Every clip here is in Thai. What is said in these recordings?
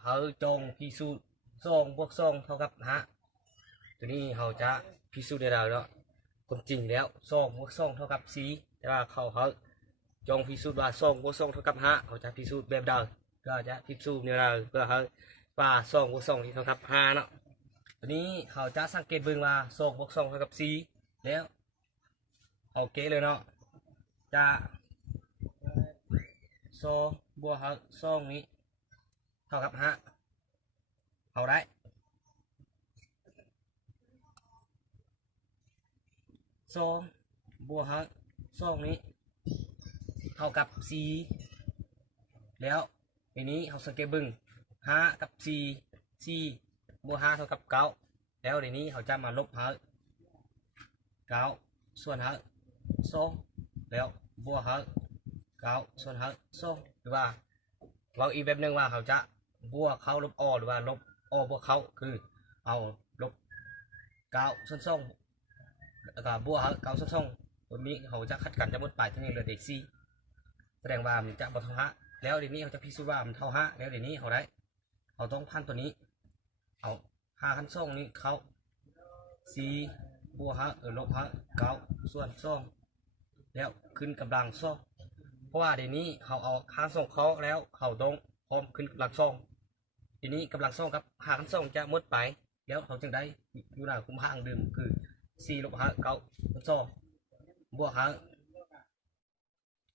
เขาจงพิสูจน์ส่องบวกส่องเท่ากับฮะตัวนี้เขาจะพิสูจน์ได้แล้วเนาะความจริงแล้วส่องบวกส่องเท่ากับสีแต่ว่าเขาจงพิสูจน์ว่าส่องบวกส่องเท่ากับฮะเขาจะพิสูจน์แบบใดก็จะพิสูจน์เนี่ยเราเพื่อเขาว่าส่องบวกส่องที่เท่ากับฮาเนาะตัวนี้เขาจะสังเกตเบิ่งว่าส่องบวกส่องเท่ากับสีแล้วเอาเกเลยเนาะจะส่องบวกส่องนี้เท่ากับฮะเอาได้2บวก2นี้เท่ากับ4แล้วทีนี้เราสังเกตบึง5กับ4บวก5เท่ากับ9แล้วทีนี้เราจะมาลบ9ส่วน2แล้วบวก9ส่วน2หรือว่าอีกแบบหนึ่งว่าเขาจะบวกเขาลบอหรือว่าลบอบวกเขาคือเอาลบ9ส่วน2แล้วก็บวก9ส่วน2ตัวนี้เขาจะคัดกันจะหมดไปทั้งนี้เหลือเด็ก4แสดงว่ามันจะบวกเท่า5แล้วเดี๋ยวนี้เขาจะพิสูจน์ว่ามันเท่า5แล้วเดี๋ยวนี้เขาได้เขาต้องพันตัวนี้เอา5ขั้น2นี้เขา4บวกลบ9ส่วน2แล้วขึ้นกำลัง2เพราะว่าเดี๋ยวนี้เขาเอา5 2เขาแล้วเขาต้องพร้อมขึ้นกำลัง2ทีนี้กำลัง2กับ5ขั้น2จะหมดไปแล้วเขาจึงได้อยู่หน้าคุ้มห้างเดิมคือ4ลบ9ส่วน2บวก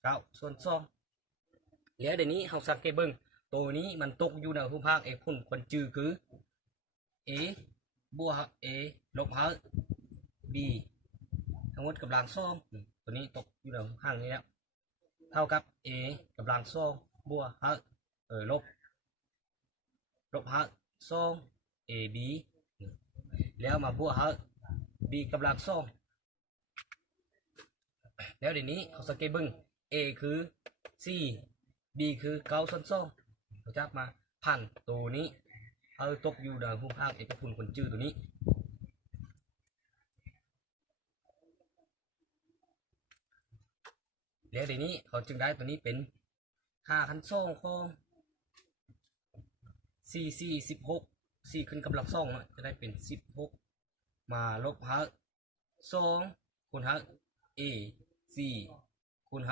9ส่วน2แล้วเดี๋ยวนี้เขาสังเกตเบิ่งตัวนี้มันตกอยู่ในคุ้มห้างพุ่นคนจือคือ a บวกลบb ทั้งหมดกำลังตัวนี้ตกอยู่ในคุ้มห้างนี้แล้วเท่ากับ a กำลังบวกลบab แล้วมาบวกb กำลังแล้วเดี๋ยวนี้เขาสังเกตบึง a คือ4 b คือ9ส่วน2เขาจับมาพันตัวนี้ตกอยู่ในหุ้มภาคเอกพุนคนจื้อตัวนี้แล้วเดี๋ยวนี้เขาจึงได้ตัวนี้เป็น5ขั้น2ของ16 4ขึ้นกำลัง2จะได้เป็น16มาลบ2คูณa 4คูณ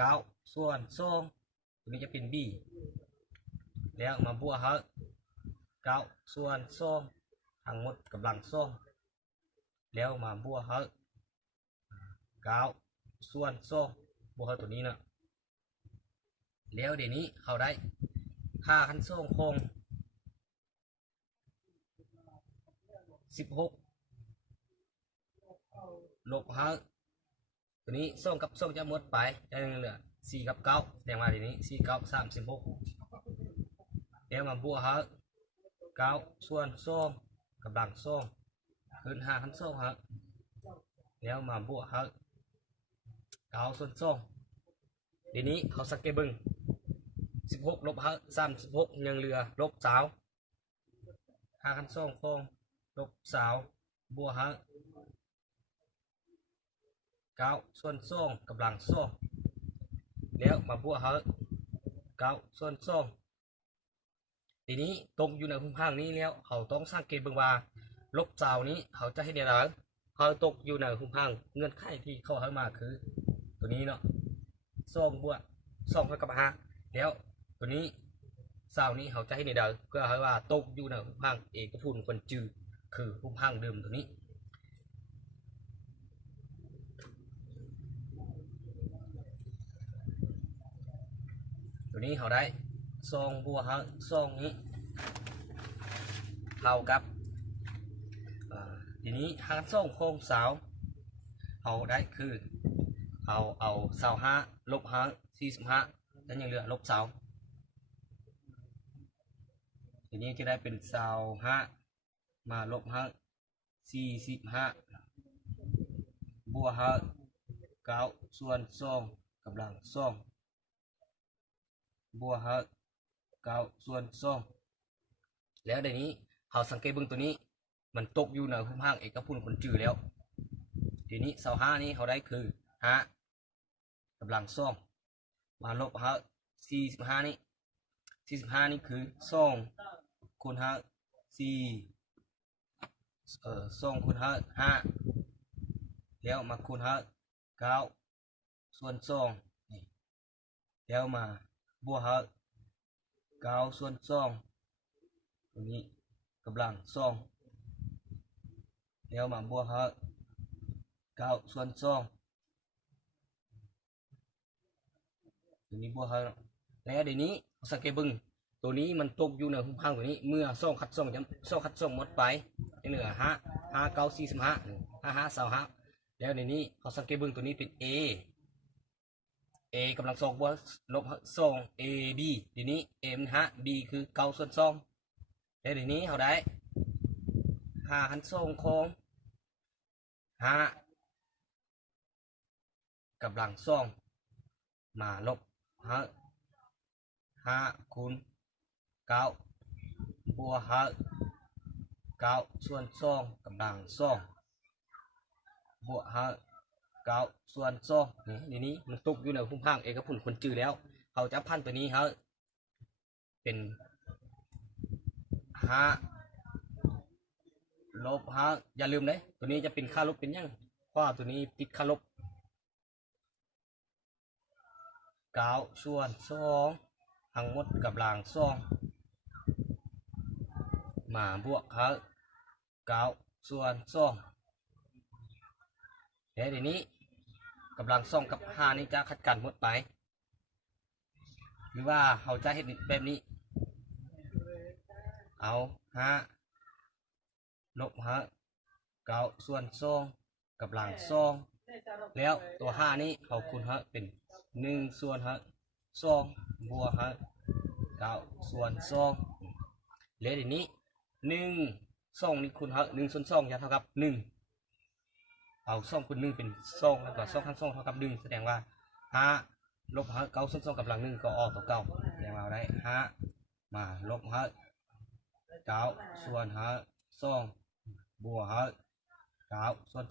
9ส่วน2ตัวนี้จะเป็น b แล้วมาบวก9ส่วน2ทั้งหมดกำลังแล้วมาบวก9ส่วนบวกตัวนี้นะแล้วเดี๋ยวนี้เขาได้5ขั้น2คง16ลบตัวนี้2กับ2จะหมดไปจะเหลือ4กับ9แสดงว่าทีนี้4 9 36แล้วมาบวก9ส่วน2กำลังขึ้น5ขั้น2แล้วมาบวก9ส่วน2ทีนี้เขาสังเกตบึง16ลบ36ยังเหลือลบ5ขั้น2คงลบบวก9ส่วน2กำลังแล้วมาบวก9ส่วนทีนี้ตกอยู่ในหุ้มห้างนี้แล้วเขาต้องสังเกตเบิ่งว่าลบนี้เขาจะให้เดียวเขาตกอยู่ในหุ้มห้างเงื่อนไขที่เข้ามาคือตัวนี้เนาะ2บวก2เท่ากับ5แล้วตัวนี้นี้เขาจะให้เดียวเพื่อให้ว่าตกอยู่ในหุ้มห้างเอกพุนคนจือคือหุ้มห้างเดิมตัวนี้เขาได้2บวก2นี้เท่ากับทีนี้2โค้งเสาเขาได้คือเอา25ลบ45แล้วยังเหลือลบทีนี้จะได้เป็น25มาลบ45บวก9ส่วน2กำลังบวก9ส่วน2แล้วเดี๋ยวนี้เขาสังเกตเบื้องตัวนี้มันตกอยู่ในหุ้มห้างเอกพุนคนจือแล้วทีนี้25นี้เขาได้คือ5กำลัง2มาลบ45นี้ 45นี่คือ2คูณ5 42คูณ5 5แล้วมาคูณ5 9ส่วน2นี่แล้วมาบวก5 9ส่วน2ตัวนี้กำลัง2แล้วมาบวก5 9ส่วน2ตัวนี้บวก5แล้วเดี๋ยวนี้สังเกตบึงตัวนี้มันตกอยู่ในหุ้มพังตัวนี้เมื่อ2คัด2จำ2คัด2หมดไปเหลือ5 9 45 5 25แล้วในนี้เขาสังเกตบึงตัวนี้เป็น A กำลัง2บวกลบ2 A B เดี๋ยวนี้ A มัน5 B คือ9ส่วน2แล้วเดี๋ยวนี้เขาได้5หัน2ของ5กำลัง2มาลบ5คูณ9บวก9ส่วน2กำลัง2บวก9ส่วน2นี่นี้มันตกอยู่ในพุ่มพังเอกพุ่นคนจืดแล้วเขาจะพันตัวนี้เป็น5ลบอย่าลืมเลยตัวนี้จะเป็นค่าลบเป็นยังเพราะตัวนี้ติดค่าลบ9ส่วน2ทั้งหมดกำลัง2มาบวก9ส่วน2แล้วเดี๋ยวนี้กำลัง2กับ5นี้จะขัดกันหมดไปหรือว่าเขาจะเห็นแบบนี้เอา5ลบ9ส่วน2กำลัง2แล้วตัว5นี้เขาคูณเป็น1ส่วน2บวก9ส่วน2แล้วเดี๋ยวนี้1 2นี่คูณ1ส่วน2จะเท่ากับ1เอา2คูณ1เป็น2แล้วก็2ข้าง2เท่ากับ1แสดงว่า5ลบ9ส่วน2กำลัง1ก็ออกตัว9แสดงว่าได้5มาลบ9ส่วน2บวก9ส่วน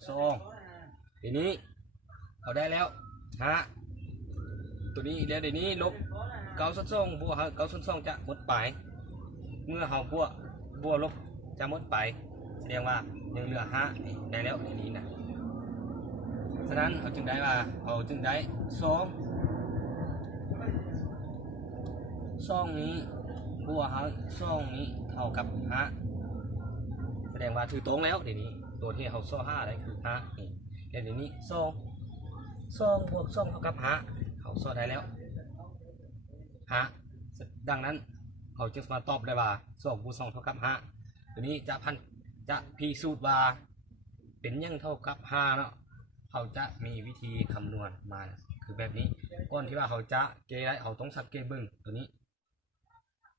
2ทีนี้เอาได้แล้วตัวนี้แล้วเดี๋ยวนี้ลบ9ส่วน2บวก9ส่วน2จะหมดไปเมื่อเราบวกลบจะหมดไปแสดงว่ายังเหลือ5นี่ได้แล้วในนี้นะฉะนั้นเราจึงได้ว่าเราจึงได้2นี้บวก2นี้เท่ากับ5แสดงว่าถือตรงแล้วเดี๋ยวนี้ตัวที่เรา5ได้คือ5นี่เดี๋ยวนี้2บวก2เท่ากับ5เขาได้แล้วดังนั้นเขาจึงมาตอบได้ว่า2บวก2เท่ากับ5ตัวนี้จะพิสูจน์ว่าเป็นยังเท่ากับ5เนาะเขาจะมีวิธีคำนวณมาคือแบบนี้ก่อนที่ว่าเขาจะเกได้เขาต้องสังเกตเบิ่งตัวนี้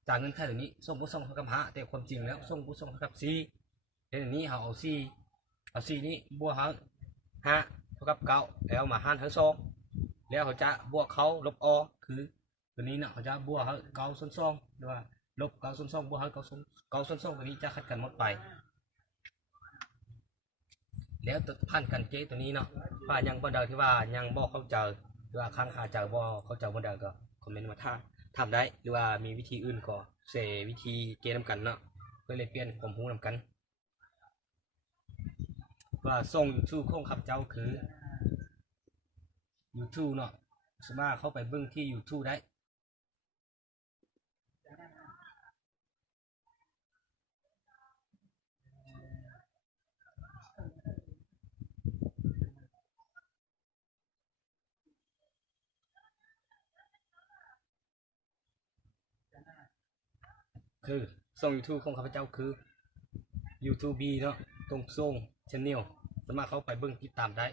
จากเงินค่าตัวนี้2บวก2เท่ากับ5แต่ความจริงแล้ว2บวก2เท่ากับ4แต่นี้เขาเอา4นี้บวก5เท่ากับ9แล้วมาหารทั้ง2แล้วเขาจะบวกเขาลบอคือตัวนี้เนาะเขาจะบวก9ส่วน2หรือว่าลบ9ส่วน2บวก9ส่วน2ตัวนี้จะขัดกันหมดไปแล้วผ่านกันเกตัวนี้เนาะว่ายังบ่ได้ที่ว่ายังบอกเขาเจอหรือว่าค้างคาเจอบ่เขาเจอบ่ได้ก็คอมเมนต์มาทำได้หรือว่ามีวิธีอื่นก็เสวิธีเกนำกันเนาะเพื่อเลยเปลี่ยนความรู้นำกันว่าส่ง YouTube ของขับเจ้าคือ YouTube เนาะสามารถเข้าไปเบิ่งที่ YouTube ได้คือส่ง YouTube ของข้าพเจ้าคือ YouTube เนาะตรงส่ง Channel สามารถเข้าไปเบิ่งติดตามได้